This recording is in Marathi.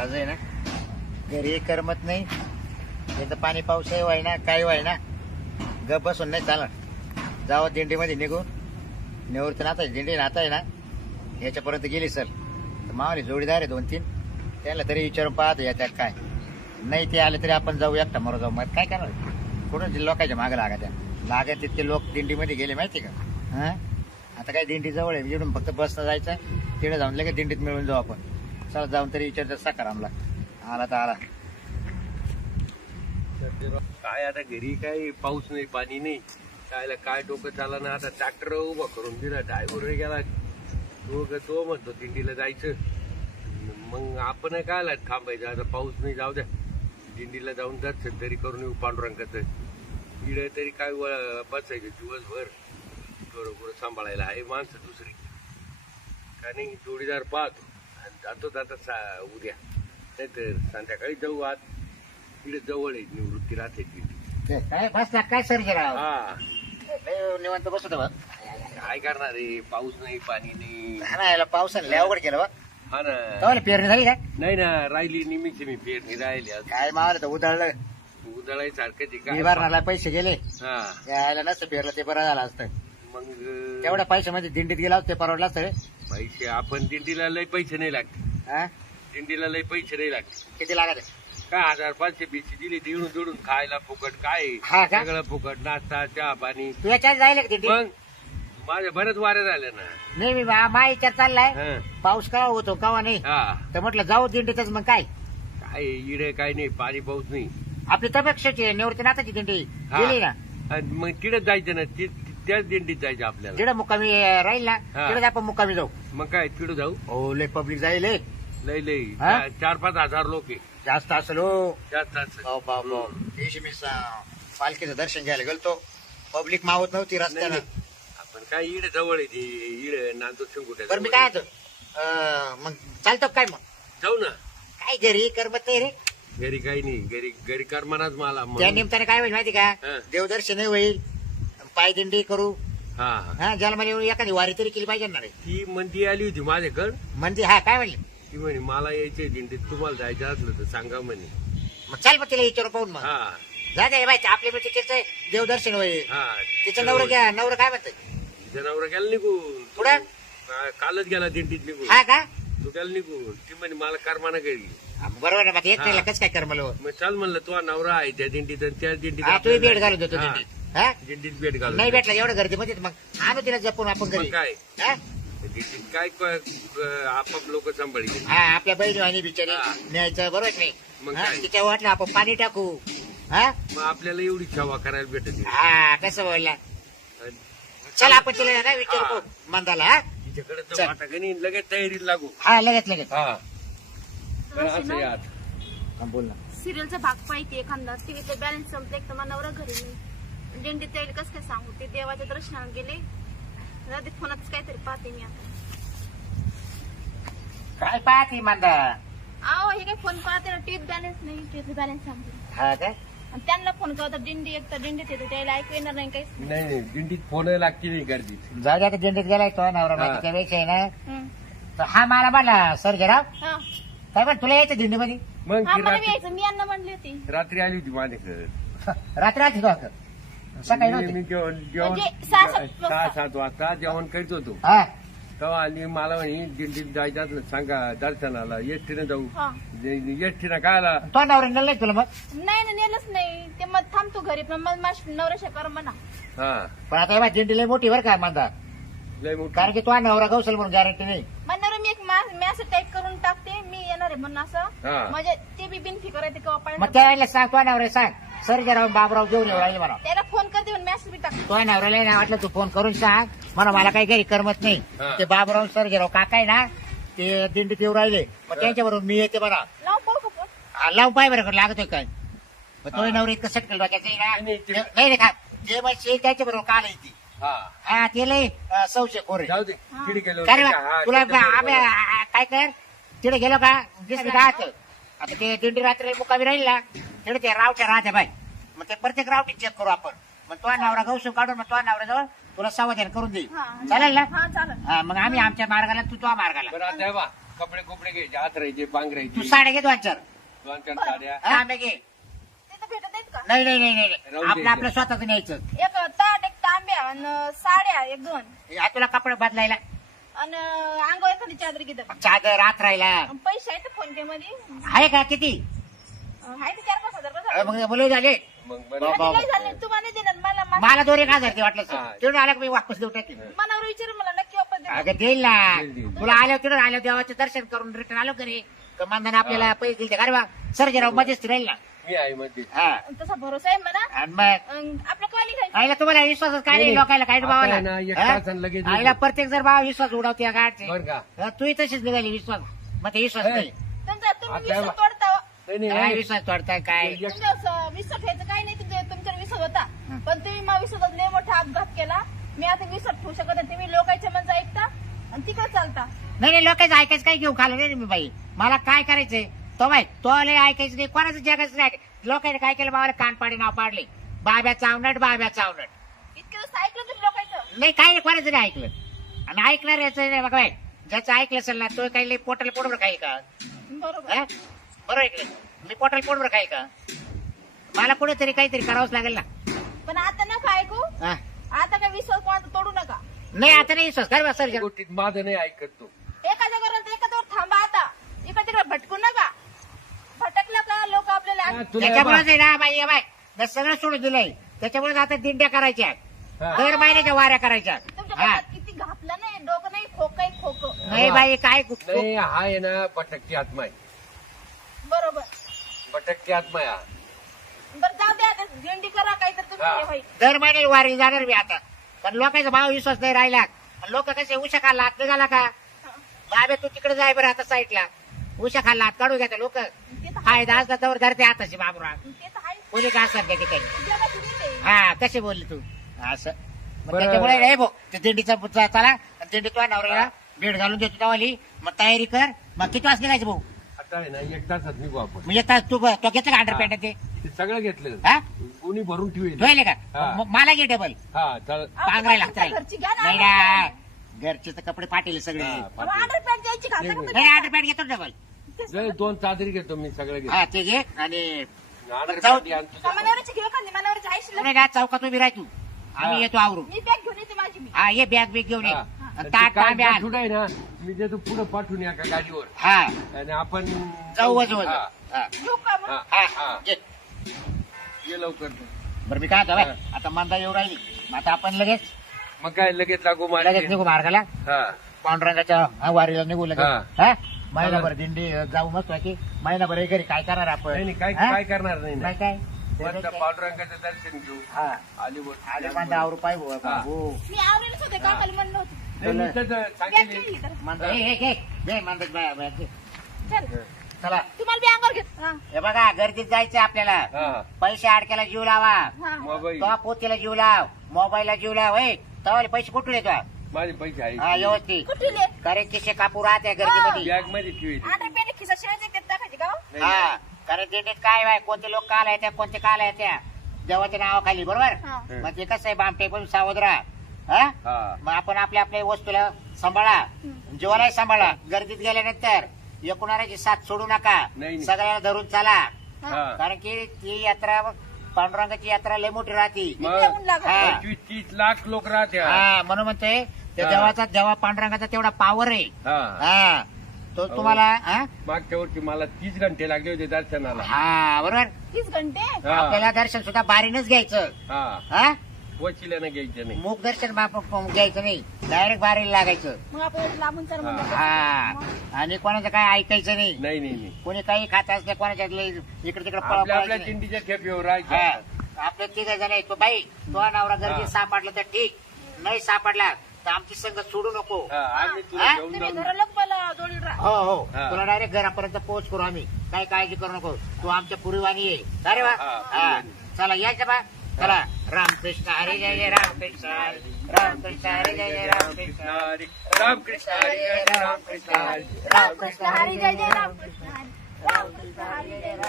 आज आहे ना घरी करमत नाही. तर पाणी पाऊसही व्हाय ना काही व्हाय ना गप बसून नाही चालत. जावं दिंडीमध्ये निघून निवृत्ती नाता दिंडी नाता आहे ना याच्यापर्यंत गेली सर तर मावाली जोडीदार आहे 2-3 त्याला तरी विचारून पाहतो याच्यात काय नाही ते आले तरी आपण जाऊ एकटा मरो जाऊ. मग काय करणार कुठून लोकांच्या मागं लागा त्या लागत तितके लोक दिंडीमध्ये गेले माहिती का. हा आता काय दिंडी जवळ आहे जिडून फक्त बसनं जायचं तिकडे जाऊन लगेच दिंडीत मिळून जाऊ आपण. चला जाऊन तरी विचारतो सकारामला आला तर आला. काय आता घरी काय पाऊस नाही पाणी नाही कायला काय डोकं चाला ना. आता ट्रॅक्टर उभा करून दिला ड्रायव्हर गेला तो म्हणतो दिंडीला जायचं. मग आपण कायला थांबायचं आता पाऊस नाही जाऊ द्या दिंडीला जाऊन दर्शन तरी करून येऊ पांडुरंगाचं. इडे तरी काय बसायचं दिवसभर बरोबर सांभाळायला आहे माणसं दुसरी का नाही. जोडीदार पाहतो आणि जातो आता उद्या नाही तर संध्याकाळी जाऊ. आज इकडे जवळ आहे निवृत्ती राहते दिंडी. काय बसला काय सर राव हा निवांत बसतो बघ. काय करणार रे पाऊस नाही पाणी नाही. हा ना याला पावसाने लय अवघड केलं बघ. हा ना तेव्हा पेरणी झाली काय नाही ना राहिली निमित्त मी पेरणी राहिली आज. काय मावलं तर उधळलं उदळायसारखं ते काय निवारणाला पैसे गेले हा यायला नसतं पेरलं ते बरं झालं असतं. मग तेवढ्या पैशामध्ये दिंडीत गेला ते परवडला असतं रे. पैसे आपण दिंडीला लय पैसे नाही लागते. हा दिंडीला लय पैसे नाही लागते. किती लागत आहे? काय 1500 बिशी दिली दिडून दिडून खायला फुकट काय हा का? सगळं फुकट नाश्ता चहा पाणी. तू याच्यात जायला का दिंडी? मग माझ्या बऱ्याच वाऱ्या झाल्या ना. नाही मी मा विचार चाललाय हा. पाऊस केव्हा होतो केव्हा नाही हा तर म्हटलं जाऊ दिंडीतच. मग काय काय इडे काय नाही पाणी पाऊस नाही. आपली तपेक्षाची निवृत्ती नाताची दिंडी हा. गेली ना आणि मग तिकडेच जायचं ना त्याच दिंडीत जायचं आपल्याला. जिकडे मुक्कामी राहील ना हा. तिकडे आपण मुक्कामी जाऊ. मग काय तिकडे जाऊ. हो लय पब्लिक जाईल हे. लय लय हा? 4-5 हजार लोक आहे जास्त असेल हो. जास्त असं. हो बाबा दिवशी मी पालखीचं दर्शन घ्यायला गेलतो पब्लिक मावत नव्हती नाही, रस्त्यानं. नाही. आपण काय इडे जवळ आहे ती इडे नांदूर शिंगुट्या बरं मी काय होतो मग चालतो काय मग जाऊ ना. काय घरी करमत नाही रे. घरी काही नाही घरी करमानाच मला त्या म्हणून. निमित्ताने काय होईल माहिती का हा. देवदर्शनही होईल पाय दिंडी करू. हा हा जन्माला येऊन एखादी वारी तरी केली पाहिजे ना रे. ती मंदी आली होती माझ्याकडं. म्हणजे हा काय म्हणले ती म्हणे मला यायचंय दिंडीत तुम्हाला जायचं असलं तर सांगा म्हणे. मग चाल मग तिला विचारू पाहून मग हा जा दे बाई आपल्या तिकडचं देवदर्शन होईल. हा तिचं नवरं घ्या नवरं काय म्हणतंय जनावर गेला निघून. पुढं? कालच गेला दिंडीत निघून. हा का तू गेला निघून ती म्हणे मला करमाना घरी. हा, बरोबर आहे मग एक हा. नाही कसं काय करमलं हो? मग चाल म्हणलं तुझा नवरा आहे त्या दिंडीत आणि त्या दिंडीत हा तुम्ही आपल्याला- भेट घालून देतो हा, दिंडीत. हा दिंडीत भेट घालून नाही भेटला एवढं गर्दीमध्ये मग आणू तिला जपून आपण मग घरी. काय हा? दिंडीत काय आपाप लोक सांभाळली. हा आपल्या बहिणी आणि बिचारी हा. न्यायचं बरोबर नाही. मग हा, काय? तिच्या वाटलं आपण पाणी टाकू. हा मग आपल्याला एवढी छावा करायला भेटत नाही. हा कसं बोलला आणि चल आपण तिला काय विचारू हा. पाहू, मंदाला. हा तिच्याकडे चल. तर वाटा का नाही लगेच तयारीला लागू. हा लगेच लगेच हा तर असं आहे आज. हा, बोल ना. सिरियलचा भाग पाहिजे एखादा टीव्हीचा बॅलन्स संपले एक तर मला नवरा घरी नाही दिंडीत यायला कसं काय सांगू. ते देवाच्या दर्शनाला गेले रात्री फोनातच काहीतरी पाहते मी आता. काय पाहते मंदा. अहो हे काय फोन पाहते ना टीव्हीत बॅलन्स नाही टीव्हीचा बॅलन्स संपले हा काय आणि त्यांना फोन करतात दिंडी एक तर दिंडीत येते त्याला ऐकू येणार नाही काहीच नाही. नाही दिंडीत फोन लागते नाही गर्दीत. जाऊ द्या दिंडीत गेलाय तो नवरा हा. बाकी त्यापेक्षा आहे ना हं. तर हा मला म्हणला सर घेराव हा काय म्हण तुला यायचं दिंडीमध्ये मग हा ती मला रात्री यायचं मी यांना म्हणली होती. रात्री आली होती माझ्याकडे. रात्री आधी तो सकाळी मी नव्हती. जेवण म्हणजे 6-7 वाजता. 6-7 वाजता जेवण करीत होतो हा तेव्हा आली मला म्हणे दिंडीत जायचं असलं सांगा दर्शनाला एसटीनं जाऊ. हा एसटीनं काय आला तो नवरा नेलं नाही तुला मग. नाही ना नेलंच नाही ते मग थांबतो घरी पण मग माझ्या नवऱ्याच्या कर म्हणा. हा पण आता हे दिंडी लय मोठी बरं काय मंदा लय मोठी. कारण की तो नवरा गौसल म्हणून गॅरंटी नाही. म्हणणार मी एक मेसेज टाईप करून टाकते मी येणार आहे म्हणून असं हा. म्हणजे ते बी बिनफिकर आहे ते केव्हा मग पाहिजे त्या वेळेला सांग तो नवरा सांग सर घेराव बाबराव घेऊन येऊ राहिले म्हणा. त्याला फोन करते मेसेज बी टाकते. तो नवऱ्याला नाही वाटलं तू फोन करून सांग म्हणा मला काही घरी करमत नाही. हा. ते बाबराव सर घेराव काका आहे ना ते दिंडीत येऊ राहिले मग त्यांच्याबरोबर मी येते म्हणा. लाव पाहू का फोन. लावू पाय बरं लागतोय काय मग तो नवरा इतकं सटकल डोक्याचं आहे ना. नाही, ते- नाही रे का जे मग त्याच्या बरोबर काल येते हा हा ते लय सौशे खोरे. जाऊ दे हा. तिकडे गेलो काय रे हा, बा, तुला त्याच्याबरोबर. आम्ही काय कर तिकडे गेलो का दिसली का आता ते दिंडी रात्री मुकामी राहील ना तिकडे ते रावट्या राहते बाई मग ते प्रत्येक रावटी चेक करू आपण मग तो नवरा गौसू काढून मग तो नवरा जवळ तुला समाधान करून देईल हा. चालेल ना. हा चालेल. हा मग आम्ही आमच्या मार्गाला तू तुझ्या मार्गाला. बरं आता हे बा कपडे कुपडे घ्यायचे आथरायचे तू पांघरायचे साड्या घे दोन चार 2-4 साड्या तांबे घे. तिथं भेटत नाहीत का नाही नाही नाही नाही राहून आपलं द्यायचं. आपलं स्वतःच न्यायचं. एक ताट एक तांब्या आणि साड्या एक दोन हा, तुला कपडे बदलायला आणि अंगावर एखादी चादर किती चादर रात राहिला पैसे आहेत फोन पे मध्ये आहे का किती? आहे ते 4-5 हजार बस मग मुलं झाले मग बाबा. बरं काय झालं तुम्हाला नाही देणार मला मला 2-1 हजार ते वाटलं हा. तिथून आलं का मी वापस देऊ टाकेन. मनावर विचार मला नक्की वापस देणार अगं देईल ना देईल. तुला आल्यावर तिथून आल्यावर देवाचं दर्शन करून रिटर्न आलो का रे कमांधाने आपल्याला पैसे दिले अरे बा सर्जराव मध्येच राहील ना. मी आहे मध्ये हा तसा भरोसा आहे म्हणा आणि मग आपलं काय निघायचं आईला तुम्हाला विश्वासच काय नाही नाही. लोकायला काय आता आहे ना, एक तासानं लगेच आईला येतो. प्रत्येक जर बाबा विश्वास उडवते या गाडचे बरं का तूही तशीच निघाली विश्वास मग ते विश्वास हे. नाही तुमचा तुम्ही आता विश्वास तोडता नाही काय नाही विश्वास तोडताय काय एक- तुमच्या विश्वास ठेवायचं काही नाही तुमच्यावर विश्वास होता पण तुम्ही माझ्या विश्वासात लय मोठा अपघात केला मी आता विश्वास ठेवू शकत नाही तुम्ही लोकांच्या म्हणजे ऐकता आणि तिकडे चालता नाही नाही लोकांचं ऐकायचं काय घेऊ खाल्लं नाही मी बाई मला काय करायचंय तो बाई तो लय ऐकायचं नाही कोणाचं जगाचं नाही लोकांनी काय केलं बाबा कान पाडी नाव पाडले बाब्या चावनट बाब्या चावनट इतके दिवस ऐकलं तुम्ही लोकांचं नाही काही कोणाचं नाही ऐकलं आणि ऐकणार याचं नाही बघा बाई ज्याचं ऐकलं असेल ना तो काही लई पोटाला पोटभर काही का बरोबर हा? बरोबर ऐकलं मी पोटाला पोटभर काही का मला कुठेतरी काहीतरी करावंच लागेल ना. पण आता नका ऐकू हा? आता काय विश्वास कोणाचा तोडू नका नाही आता नाही विश्वास कर सर गोष्टीत माझं नाही ऐकत तो एका जागेवर एखाद्यावर थांबा आता इकडे तिकडे भटकू नका भटकलं का लोक आपल्याला हा, तुला त्याच्यामुळेच आहे ना बाई बाय हे सगळं सोडून दिलंय त्याच्यामुळे आता दिंड्या करायच्या हा. दर महिन्याच्या वाऱ्या करायच्या तुमच्या हा डोक्यात किती घापलं नाही डोकं नाही खोकं आहे खोकं नाही बाई काय नाही हा आहे ना भटकती आत्मा आहे बरोबर भटकती आत्मा आहे हा. बरं जाऊ द्या आता दिंडी करा काहीतरी तुम्ही हा. हे होईल. दर महिन्याला वारी जाणार मी आता पण लोकांचा भाव विश्वास नाही राहिला लोक कसे उशा खाल्ला हात निघाला का बाबे तू तिकडे जाय बरं आता साईडला उशा खाल्ला हात काढू घ्या लोक ते तर फायदा असला तर धरते हाताशी बाबरा ते तर आहे कोणी का असतात त्या ठिकाणी जगाची रीत आहे. हा कसे बोलली तू असं मग बरं. त्याच्यामुळे नाही भाऊ ते दिंडीचा चला आणि दिंडीत नवऱ्याला भेट घालून देतो तवाली मग तयारी कर मग किती वाजता निघायचं भाऊ आता आहे ना 1 तासात निघू आपण म्हणजे तास तू तो घेतलं का अंडर पॅन्ट ते ते सगळं घेतलं हा कोणी भरून ठेवेल धुवायले का हा. मग मला घे डबल हा चल अहो, पांघरायला तुमच्या लागतं घरची घ्या ना नाही ना घरचे तर कपडे फाटेले सगळे हा, अहो, अंडर पॅन्ट द्यायची घालता का नाही, नाही अंडर पॅन्ट घेतो डबल तेच लय 2 चादरी घेतो मी सगळं घेतो हा ते घे आणि आडर जाऊ. पाठी आणतो का मनावरची घेऊ का मनावरची आहे शिल्लक? नाही ना चौकात उभी राह तू आम्ही हा. येतो आवरून मी बॅग घेऊन येते माझी मी हा ये बॅग बिग घेऊन ये हा. आणि आणि ताट ते काय तांबे आण. गाठूड आहे ना मी देतो पुढे पाठवून या का गाडीवर हा आणि आपण जाऊ वजू वजू हा, हा घेऊ का मग हा, हा हा. घे. ये लवकर बरं मी काय आता हा. आता मंदा येऊ राहिली मग आता आपण लगेच मग काय लगेच लागू लगेच मार्गे निघू मार्गाला हा पांडुरंगाच्या वारीला निघू लगेच हा. हा महिनाभर दिंडी जाऊ मस्त की महिनाभर हे घरी काय करणार आपण नाही नाही, काय हा? काय करणार नाही ना नाही काय मस्त पांडुरंगाचं दर्शन घेऊ हा आली आले मंदा आवरू पाय भाऊ. हा. हो मी आवरेलच होते का खाली म्हणलं होतं नाही, मी तर बॅग सांगितले ठेवली तर. मंदा हे घे घे मंदा घे. चल चला तुम्हाला बी अंगावर घेत हा हे बघा गर्दीत जायचं आपल्याला हा पैसे अडक्याला जीव लावा हा मोबाईल तो पोतीला जीव लाव मोबाईलला जीव लाव हे तवाले पैसे कुठून येतो माझे पैसे हा आहे व्यवस्थित कुठले कारण किसे कापू राहते गर्दीमध्ये बॅग मध्ये ठेवली अंडर पॅन्ट खिसा शिवायचे ते टाकायचे का हो? हा कारण दिंडीत काय बाय कोणते लोक काल येत्या कोणते काल येत्या देवाच्या नावाखाली बरोबर हा. मग ते कसं आहे बामटे पण सावध राहा हा? हा मग आपण आपल्या आपल्या वस्तूला सांभाळा हम्म. जीवालाही सांभाळा गर्दीत गेल्यानंतर एकूणाची साथ सोडू नका नाही, नाही. सगळ्याला धरून चाला हा कारण की ती यात्रा पांडुरंगाची यात्रा लय मोठी राहती मग इतके ऊन लागत हा. 25-30 लाख लोक राहते हा म्हणून म्हणतोय त्या हा. देवाचा देवा पांडुरंगाचा तेवढा पावर आहे हा हा तो तुम्हाला हा? मागच्या वर्षी मला 30 घंटे लागले होते दर्शनाला हा बरोबर 30 घंटे हा आपल्याला दर्शन सुद्धा बारीनच घ्यायचं हा हा वशिल्यानं घ्यायचं नाही मुख दर्शन घ्यायचं नाही डायरेक्ट बारीला लागायचं मग आपण लांबून चल म्हणलं हा आणि कोणाचं काय ऐकायचं नाही नाही नाही नाही कोणी काही खात असते कोणाच्या इकडे तिकडे आपल्या आपल्या दिंडीच्या ठेपीवर राहायचं आपल्या तिघ जण तो बाई तो नवरा गर्दी हा. सापडला तर ठीक नाही सापडला तर आमची संगत सोडू नको हा, आम्ही तुला हा? घेऊन तुम्ही जाऊ घराला मला जोडील राहा हो हो हा. तुला डायरेक्ट घरापर्यंत पोहोच करू आम्ही काही काळजी करू नको तू आमच्या पुरीवाणी ये अरे वा हा, हा चला यायचं बा चला रामकृष्ण हरी जय जय रामकृष्ण रामकृष्ण हरी जय जय रामकृष्ण रामकृष्ण हरी जय जय रामकृष्ण हरी रामकृष्ण हरी जय जय रामकृष्ण हरी. रामकृष्ण हरी जय जय